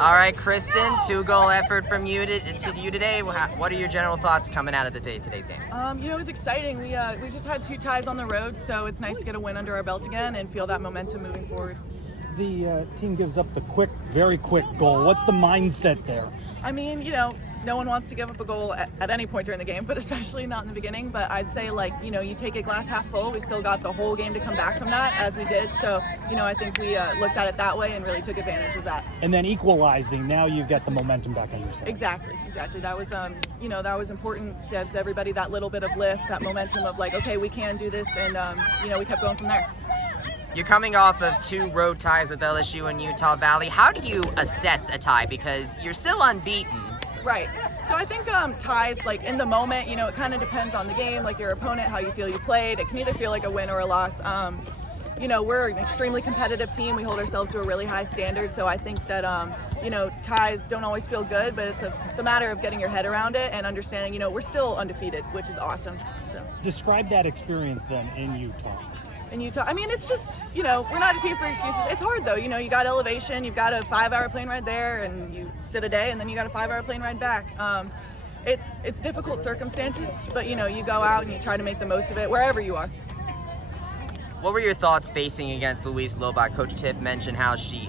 All right, Kristen, 2-goal effort from you to you today. What are your general thoughts coming out of today's game? It was exciting. We just had 2 ties on the road, so it's nice to get a win under our belt again and feel that momentum moving forward. The team gives up the very quick goal. What's the mindset there? I mean, no one wants to give up a goal at any point during the game, but especially not in the beginning. But I'd say, you take a glass half full. We still got the whole game to come back from that, as we did. So, I think we looked at it that way and really took advantage of that. And then equalizing, now you've got the momentum back on your side. Exactly. That was, that was important. Gives everybody that little bit of lift, that momentum of okay, we can do this, and we kept going from there. You're coming off of 2 road ties with LSU and Utah Valley. How do you assess a tie? Because you're still unbeaten. Right. So I think ties, in the moment, it kind of depends on the game, your opponent, how you feel you played. It can either feel like a win or a loss. We're an extremely competitive team. We hold ourselves to a really high standard. So I think that, ties don't always feel good, but it's the matter of getting your head around it and understanding, we're still undefeated, which is awesome. So describe that experience then in Utah. In Utah, I mean, it's just, we're not a team for excuses. It's hard though, you got elevation, you've got a 5-hour plane ride there, and you sit a day, and then you got a 5-hour plane ride back. It's difficult circumstances, but you go out and you try to make the most of it wherever you are. What were your thoughts facing against Louise Lobach? Coach Tiff mentioned how she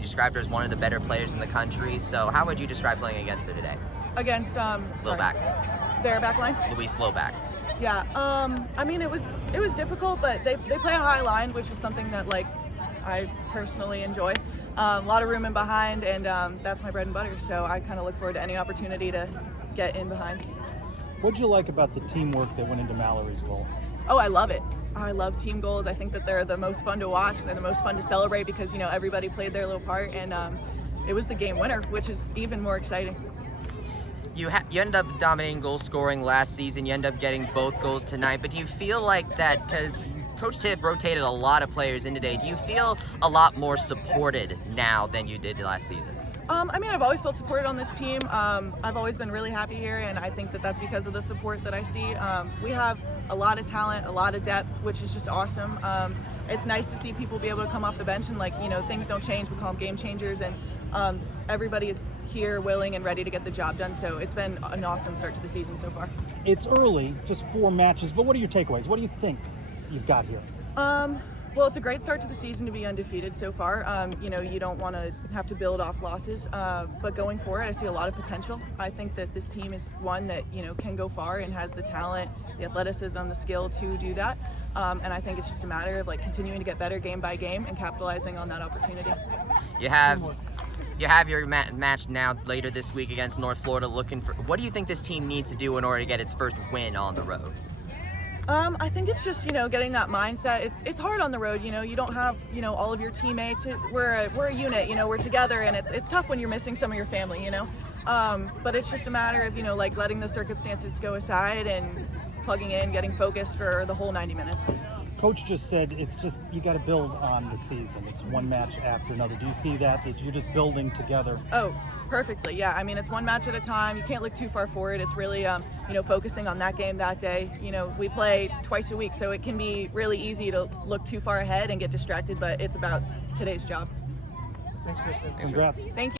described her as one of the better players in the country. So how would you describe playing against her today? Against Lobach. Their back line? Louise Lobach. Yeah, I mean, it was difficult, but they play a high line, which is something that I personally enjoy. A lot of room in behind, and that's my bread and butter. So I kind of look forward to any opportunity to get in behind. What did you like about the teamwork that went into Mallory's goal? Oh, I love it. I love team goals. I think that they're the most fun to watch. They're the most fun to celebrate because everybody played their little part, and it was the game winner, which is even more exciting. You ended up dominating goal scoring last season. You end up getting both goals tonight. But do you feel like that, because Coach Tiff rotated a lot of players in today, do you feel a lot more supported now than you did last season? I mean, I've always felt supported on this team. I've always been really happy here, and I think that that's because of the support that I see. We have a lot of talent, a lot of depth, which is just awesome. It's nice to see people be able to come off the bench and things don't change. We call them game changers, and everybody is here willing and ready to get the job done. So it's been an awesome start to the season so far. It's early, just 4 matches, but what are your takeaways? What do you think you've got here? Well, it's a great start to the season to be undefeated so far. You don't want to have to build off losses, but going forward, I see a lot of potential. I think that this team is one that, can go far and has the talent, the athleticism, the skill to do that. And I think it's just a matter of continuing to get better game by game and capitalizing on that opportunity. You have your match now later this week against North Florida. What do you think this team needs to do in order to get its first win on the road? I think it's just, getting that mindset. It's hard on the road, you don't have, all of your teammates. We're a unit, we're together, and it's tough when you're missing some of your family, but it's just a matter of, letting the circumstances go aside and plugging in, getting focused for the whole 90 minutes. Coach just said you got to build on the season. It's one match after another. Do you see that you're just building together? Oh, perfectly. Yeah. I mean, it's one match at a time. You can't look too far forward. It's really, focusing on that game that day. We play twice a week, so it can be really easy to look too far ahead and get distracted, but it's about today's job. Thanks, Kristen. Congrats. Thank you.